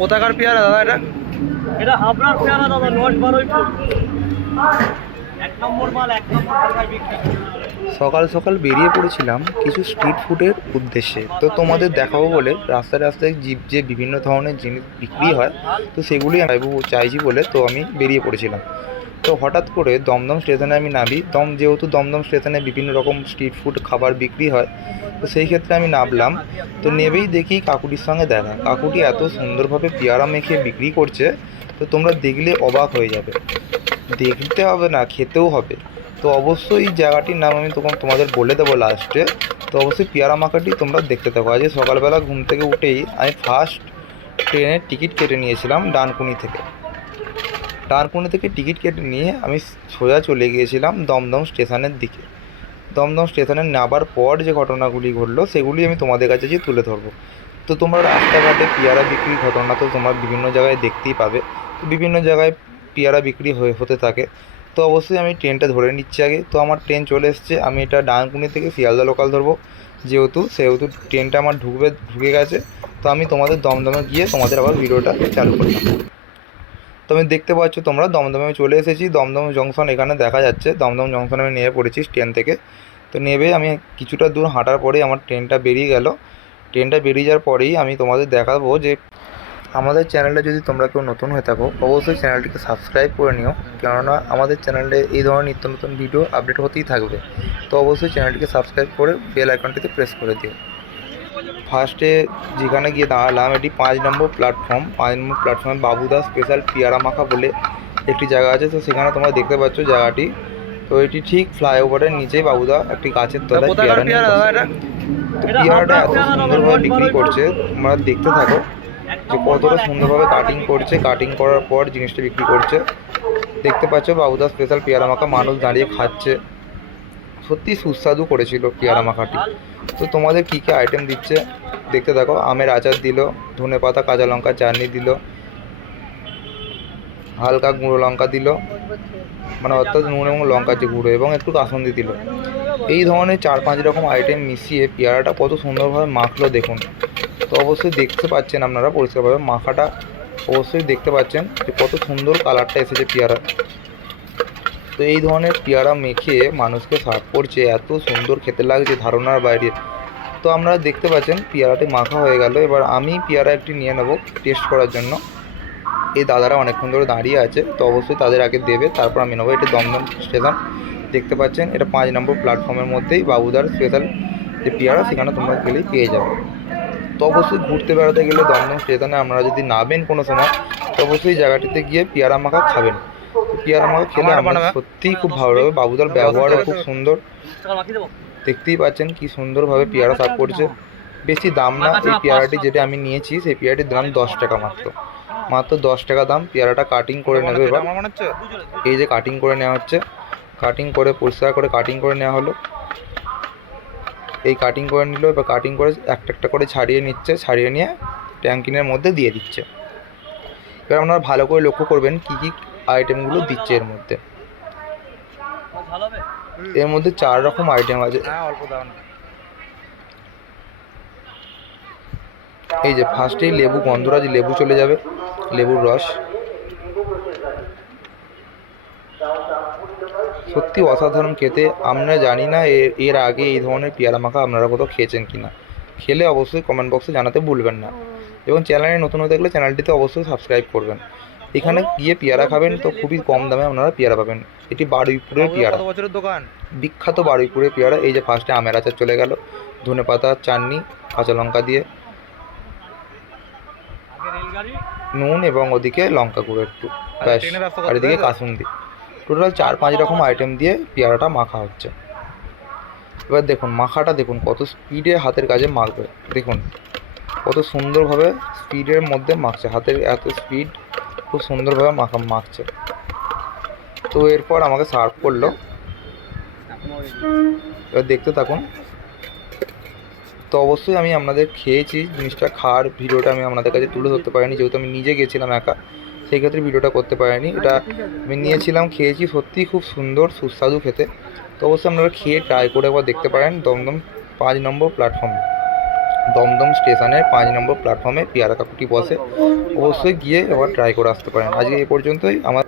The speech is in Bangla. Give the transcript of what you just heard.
কোথাকার পেয়ারা দাদা এটা? এটা হাবড়ার পেয়ারা দাদা, নট বারুইপুর। এক নম্বর মাল, এক নম্বর ঢাকায় বিক্রি। সকাল সকাল বেরিয়ে পড়েছিলাম কিছু স্ট্রিট ফুডের উদ্দেশ্যে। তো তোমাদের দেখাবো বলে রাস্তায় রাস্তায় যে বিভিন্ন ধরনের জিনিস বিক্রি হয়, তো সেগুলি আমি চাইছি বলে তো আমি বেরিয়ে পড়েছিলাম। তো হঠাৎ করে দমদম স্টেশনে আমি নামি। যেহেতু দমদম স্টেশনে বিভিন্ন রকম স্ট্রিট ফুড খাবার বিক্রি হয়, তো সেই ক্ষেত্রে আমি নামলাম। তো নেবেই দেখি কাকুটির সঙ্গে দেখা। কাকুটি এত সুন্দরভাবে পেয়ারা মেখে বিক্রি করছে, তো তোমরা দেখলে অবাক হয়ে যাবে। দেখতে হবে না, খেতেও হবে। তো অবশ্যই এই জায়গাটির নাম আমি তোমাদের বলে দেবো লাস্টে। তো অবশ্যই পেয়ারা মাখাটি তোমরা দেখতে থাকো। আজকে সকালবেলা ঘুম থেকে উঠেই আমি ফার্স্ট ট্রেনের টিকিট কেটে নিয়েছিলাম ডানকুনি থেকে। ডানকুনি থেকে টিকিট কেটে নিয়ে আমি সোজা চলে গিয়েছিলাম দমদম স্টেশনের দিকে। দমদম স্টেশনে নামার পর যে ঘটনাগুলি ঘটলো সেগুলি আমি তোমাদের কাছে যে তুলে ধরবো। তো তোমরা রাস্তাঘাটে পেয়ারা বিক্রির ঘটনা তো তোমরা বিভিন্ন জায়গায় দেখতেই পাবে। তো বিভিন্ন জায়গায় পেয়ারা বিক্রি হতে থাকে। তো অবশ্যই আমি ট্রেনটা ধরে নিচ্ছি আগে। তো আমার ট্রেন চলে এসছে, আমি এটা ডানকুনি থেকে শিয়ালদা লোকাল ধরবো। সেহেতু ট্রেনটা আমার ঢুকে গেছে। তো আমি তোমাদের দমদমে গিয়ে তোমাদের আবার ভিডিওটা চালু করলাম। তো আমি দেখতে পাচ্ছ তোমরা দমদমে আমি চলে এসেছি। দমদম জংশন এখানে দেখা যাচ্ছে। দমদম জংশনে আমি নেমে পড়েছি ট্রেন থেকে। তো নেমে আমি কিছুটা দূর হাঁটার পরেই আমার ট্রেনটা বেরিয়ে গেল। ট্রেনটা বেরিয়ে যাওয়ার পরেই আমি তোমাদের দেখাবো যে আমাদের চ্যানেলে যদি তোমরা কেউ নতুন হয়ে থাকো, অবশ্যই চ্যানেলটিকে সাবস্ক্রাইব করে নিও। কেননা আমাদের চ্যানেলে এই ধরনের নিত্য নতুন ভিডিও আপডেট হতেই থাকবে। তো অবশ্যই চ্যানেলটিকে সাবস্ক্রাইব করে বেল আইকনটিতে প্রেস করে দিও। ফার্স্টে যেখানে গিয়ে দাঁড়ালাম, এটি 5 নম্বর প্ল্যাটফর্ম। 5 নম্বর প্ল্যাটফর্মে বাবুদা স্পেশাল পেয়ারা মাখা বলে একটি জায়গা আছে। তো সেখানে তোমরা দেখতে পাচ্ছ জায়গাটি। তো এটি ঠিক ফ্লাইওভারের নিচেই বাবুদা একটি গাছের তলায় পেয়ারা নিয়ে বসে। তো পেয়ারাটা এত সুন্দরভাবে বিক্রি করছে, তোমরা দেখতে থাকো যে কতটা সুন্দরভাবে কাটিং করছে। কাটিং করার পর জিনিসটা বিক্রি করছে। দেখতে পাচ্ছ বাবুদা স্পেশাল পেয়ারা মাখা, মানুষ দাঁড়িয়ে খাচ্ছে। সত্যি সুস্বাদু করেছিল পেয়ারা মাখাটি। তো তোমাদের কী কী আইটেম দিচ্ছে দেখতে থাকো। আমের আচার দিল, ধনেপাতা কাঁচা লঙ্কা চাটনি দিল, হালকা গুঁড়ো লঙ্কা দিল, মানে অর্থাৎ নুন এবং লঙ্কার যে গুঁড়ো, এবং একটু কাসুন্দি দিল। এই ধরনের 4-5 রকম আইটেম মিশিয়ে পেয়ারাটা কত সুন্দরভাবে মাখলো দেখুন। তো অবশ্যই দেখতে পাচ্ছেন আপনারা পরিষ্কারভাবে মাখাটা, অবশ্যই দেখতে পাচ্ছেন যে কত সুন্দর কালারটা এসেছে পেয়ারা। তো এই ধরনের পেয়ারা মেখে মানুষকে সার্ভ করছে, এত সুন্দর খেতে লাগছে ধারণার বাইরে। তো আপনারা দেখতে পাচ্ছেন পেয়ারাটি মাখা হয়ে গেল। এবার আমি পেয়ারা একটি নিয়ে নেব টেস্ট করার জন্য। এই দাদারা অনেকক্ষণ ধরে দাঁড়িয়ে আছে, তো অবশ্যই তাদের আগে দেবে, তারপর আমি নেবো। এটি দমদম স্টেশন দেখতে পাচ্ছেন। এটা 5 নম্বর প্ল্যাটফর্মের মধ্যেই বাবুদার স্পেশাল যে পেয়ারা, সেখানে তোমরা গেলেই পেয়ে যাবে। তো অবশ্যই ঘুরতে বেড়াতে গেলে দমদম স্টেশনে আপনারা যদি নামেন কোনো সময়, তো অবশ্যই জায়গাটিতে গিয়ে পেয়ারা মাখা খাবেন। পেয়ারা মাখা খেলে আমার সত্যিই খুব ভালো লাগে। বাবুদার ব্যবহারও খুব সুন্দর। দেখতেই পাচ্ছেন কি সুন্দরভাবে পেয়ারা সার্ভ করছে। বেশি দাম না এই পেয়ারাটি, যেটা আমি নিয়েছি সেই পেয়ারাটির দাম 10 টাকা মাত্র। মাত্র 10 টাকা দাম। পেয়ারাটা কাটিং করে নেবে এবার। এই যে কাটিং করে নেওয়া হচ্ছে, কাটিং করে পরিষ্কার করে কাটিং করে নেওয়া হলো। এই কাটিং করে নিল। এবার কাটিং করে একটা একটা করে ছাড়িয়ে নিচ্ছে, ছাড়িয়ে নিয়ে ট্যাঙ্কিনের মধ্যে দিয়ে দিচ্ছে। এবার আপনারা ভালো করে লক্ষ্য করবেন কী কী আইটেমগুলো দিচ্ছে এর মধ্যে। এর মধ্যে 4 রকম আইটেম আছে। এই যে ফার্স্টেই লেবু, গন্ধরাজ লেবু চলে যাবে, লেবুর রস। সত্যি অসাধারণ খেতে। আমরা জানি না এর আগে এই ধরনের পেয়ারা মাখা আপনারা কোথাও খেয়েছেন কি না। খেলে অবশ্যই কমেন্ট বক্সে জানাতে ভুলবেন না। এবং চ্যানেলে নতুন হয়ে থাকলে চ্যানেলটিতে অবশ্যই সাবস্ক্রাইব করবেন। এখানে গিয়ে পেয়ারা খাবেন তো খুবই কম দামে আপনারা পেয়ারা পাবেন। এটি বারুইপুরের পেয়ারা, বছরের দোকান, বিখ্যাত বারুইপুরের পেয়ারা। এই যে ফার্স্টে আমের আচার চলে গেল, ধনেপাতা চাটনি কাঁচা লঙ্কা দিয়ে, নুন এবং ওদিকে লঙ্কা গুঁড়ো একটু, ব্যাস। আর এদিকে কাসুন্দি। টোটাল 4-5 রকম আইটেম দিয়ে পেয়ারাটা মাখা হচ্ছে। এবার দেখুন মাখাটা দেখুন কত স্পিডে হাতের কাজে মাখবে। দেখুন কত সুন্দরভাবে স্পিডের মধ্যে মাখছে, হাতের এত স্পিড, খুব সুন্দরভাবে মাখছে। তো এরপর আমাকে সার্ভ করলো। এবার দেখতে থাকুন। তো অবশ্যই আমি আপনাদের খেয়েছি জিনিসটা, খাওয়ার ভিডিওটা আমি আপনাদের কাছে তুলে ধরতে পারিনি, যেহেতু আমি নিজে গেছিলাম একা, সেই ক্ষেত্রে ভিডিওটা করতে পারিনি। এটা আমি নিয়েছিলাম, খেয়েছি, সত্যিই খুব সুন্দর সুস্বাদু খেতে। তো অবশ্যই আপনারা খেয়ে ট্রাই করে একবার দেখতে পারেন দমদম 5 নম্বর প্ল্যাটফর্মে। দমদম স্টেশনের 5 নম্বর প্ল্যাটফর্মে পেয়ারা কাকুটি বসে। অবশ্যই গিয়ে এবার ট্রাই করে আসতে পারেন। আজকে এই পর্যন্তই। আমার